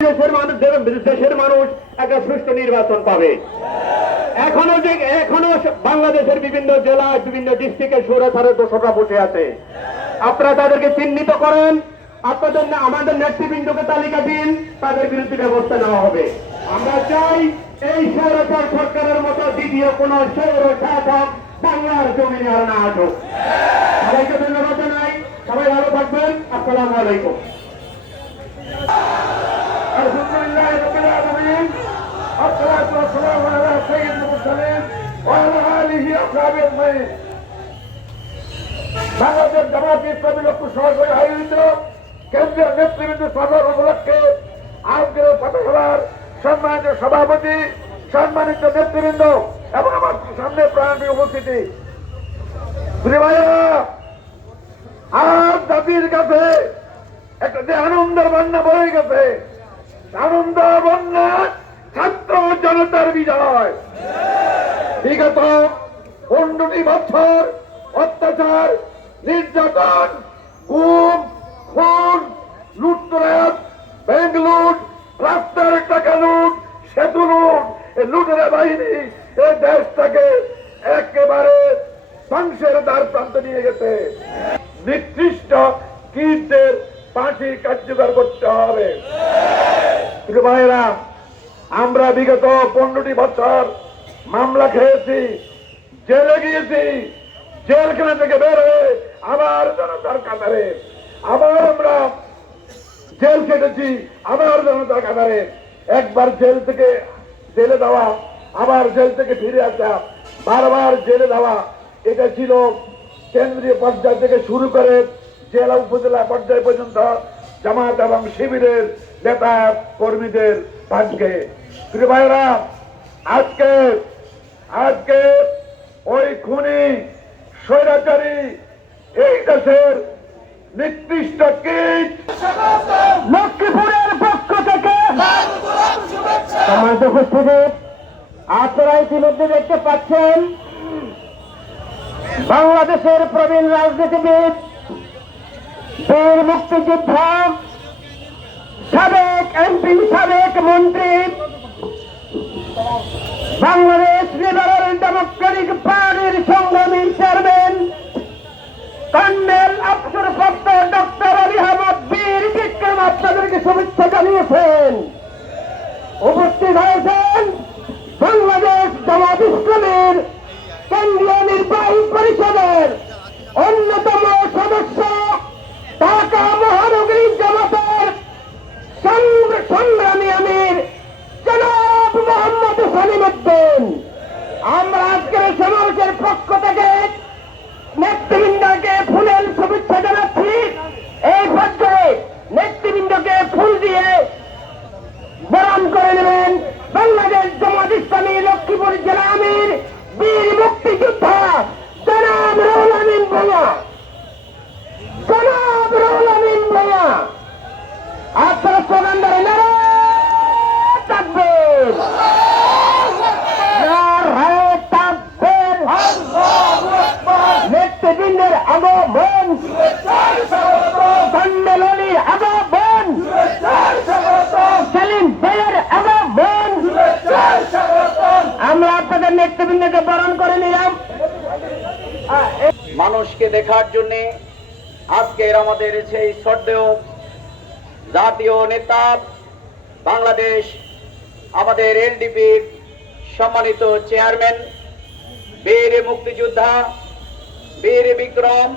দেশের মানুষ একটা সুষ্ঠু নির্বাচন পাবে। এখনো বাংলাদেশের বিভিন্ন জেলায় বিভিন্ন ডিস্ট্রিক্টে সুরাচারের দোষরা বসে আছে। আপনারা তাদেরকে চিহ্নিত করেন, আপনাদের আমাদের নেতৃবৃন্দকে তালিকা দিন, তাদের বিরুদ্ধে ব্যবস্থা নেওয়া হবে। আমরা চাই এই সৌরচার সরকারের মতো দ্বিতীয় কোন সৌর শাসক বাংলার জমিনে আর না আসুক। সবাইকে ধন্যবাদ জানাই, সবাই ভালো থাকবেন। আসসালামু আলাইকুম। আলহামদুলিল্লাহ রাব্বিল আলামিন, আসসালাতু ওয়াসসালামু আলা সাইয়্যিদিল মুরসালিন ওয়া আলা আলিহি ওয়া সাহবিহি আজমাইন। বাংলাদেশ জামাত ইসলামী লক্ষ্য সহযোগী আয়োজিত কেন্দ্রীয় নেতৃবৃন্দ সভার উপলক্ষে আজকের পথসভার সম্মানিত সভাপতি, সম্মানিত নেতৃবৃন্দ এবং আমার সামনে প্রাণপ্রিয় উপস্থিতি, প্রিয় ভাইরা, আজ জাতির কাছে একটা যে আনন্দের বন্যা বয়ে গেছে, আনন্দ বন্যা ছাত্র জনতার বিজয়। বিগত 15টি বছর অত্যাচার, নির্যাতন, গুম, খুন, লুটতরাজ, ব্যাংক লুট, রাস্তার টাকা লুট, সেতু লুট, এই লুটেরা বাহিনী এই দেশটাকে একেবারে ধ্বংসের দ্বার প্রান্তে নিয়ে গেছে। নিকৃষ্ট কীটদের ফাঁসি কার্যকর করতে হবে। ভাইয়েরা, আমরা বিগত 15টি বছর মামলা খেয়েছি, জেলে গিয়েছি, জেলখানা থেকে বের হয়ে আবার জনতার কাতারে, আবার আমরা জেল কেটেছি, আবার জনতার কাতারে। একবার জেল থেকে জেলে দেওয়া, আবার জেল থেকে ফিরে আসা, বারবার জেলে দেওয়া, এটা ছিল কেন্দ্রীয় পর্যায় থেকে শুরু করে জেলা উপজেলা পর্যায় পর্যন্ত জামাত এবং শিবিরের নেতা কর্মীদের ভাগ্যে। প্রিয় ভাইরা, আজকে ওই খুনি স্বৈরাচারী এই দেশের নিকৃষ্ট কীট লক্ষ্মীপুরের পক্ষ থেকে সম্মানিত উপস্থিতি, আপনারা ইতিমধ্যে দেখতে পাচ্ছেন বাংলাদেশের প্রবীণ রাজনীতিবিদ, বীর মুক্তিযোদ্ধা, সাবেক এমপি, সাবেক মন্ত্রী, বাংলাদেশ লিবারেল ডেমোক্রেটিক পার্টির সংগ্রামী চেয়ারম্যান কর্নেল অবসরপ্রাপ্ত ডক্টর আলী আহমদ বীর বিক্রম আপনাদেরকে শুভেচ্ছা জানিয়েছেন। উপস্থিত হয়েছেন বাংলাদেশ জামাত ইসলামের কেন্দ্রীয় নির্বাহী পরিষদের অন্যতম সদস্য, ঢাকা মহানগরী জামাতের সংগ্রামী আমির জনাব মোহাম্মদ সালিমউদ্দিন। আমরা আজকের সমাবেশের পক্ষ থেকে নেতৃবৃন্দকে ফুলের শুভেচ্ছা জানাচ্ছি। এই পর্যায়ে নেতৃবৃন্দকে ফুল দিয়ে বরণ করে নেবেন বাংলাদেশ জামাত ইসলামী লক্ষ্মীপুর জেলা আমির, বীর মুক্তিযোদ্ধা জনাব রুহুল আমিন ভূঁইয়া। জনাব রুহুল আমিন ভূঁইয়া, আপনারা স্লোগান ধরে নারে তাকবীর, নারে তাকবীর। নেতৃবৃন্দের আগমন, কর্নেল আলীর আগমন, সেলিম ভাইয়ের আগমন, আমরা আপনাদের নেতৃবৃন্দকে বরণ করে নিলাম। মানুষকে দেখার জন্য আজকের আমাদের সেই শ্রদ্ধেয় জাতীয় নেতা, বাংলাদেশ আমাদের এলডিপির সম্মানিত চেয়ারম্যান, বীর মুক্তিযোদ্ধা, বীর বিক্রম,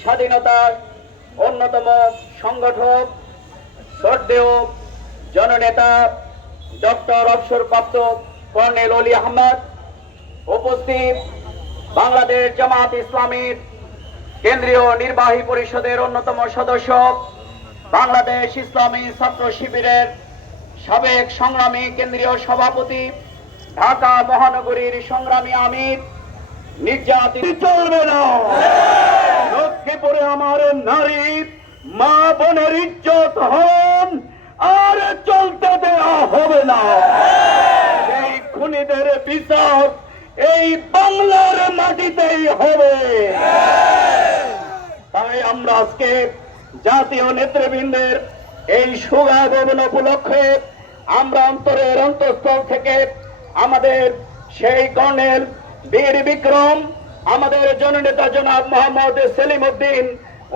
স্বাধীনতার অন্যতম সংগঠক, শ্রদ্ধেয় জননেতা ডক্টর অবসরপ্রাপ্ত কর্নেল অলি আহমদ, উপস্থিত বাংলাদেশ জামাত ইসলামীর কেন্দ্রীয় নির্বাহী পরিষদের অন্যতম সদস্য, বাংলাদেশ ইসলামী ছাত্র শিবিরের সাবেক সংগ্রামী কেন্দ্রীয় সভাপতি, ঢাকা মহানগরীর সংগ্রামী আমির, নির্যাতিত চলবে না। লক্ষ্মীপুরে আমার নারী মা বোনের ইজ্জত হন আর চলতে দেওয়া হবে না। এই খুনিদের বিচার এই বাংলার মাটিতেই হবে। তাই আমরা আজকে জাতীয় নেতৃবৃন্দের এই শুভ আগমন উপলক্ষে আমরা অন্তরের অন্তঃস্থল থেকে আমাদের সেই কর্নেল বীর বিক্রম, আমাদের জননেতা জনাব মোহাম্মদ সেলিম উদ্দিন,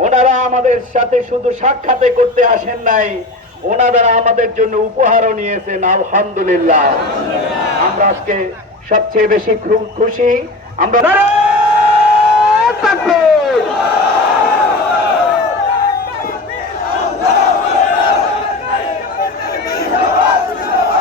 ওনারা আমাদের সাথে শুধু সাক্ষাতে করতে আসেন নাই, ওনারা আমাদের জন্য উপহারও নিয়েছেন। আলহামদুলিল্লাহ, আমরা আজকে সবচেয়ে বেশি খুশি। আমরা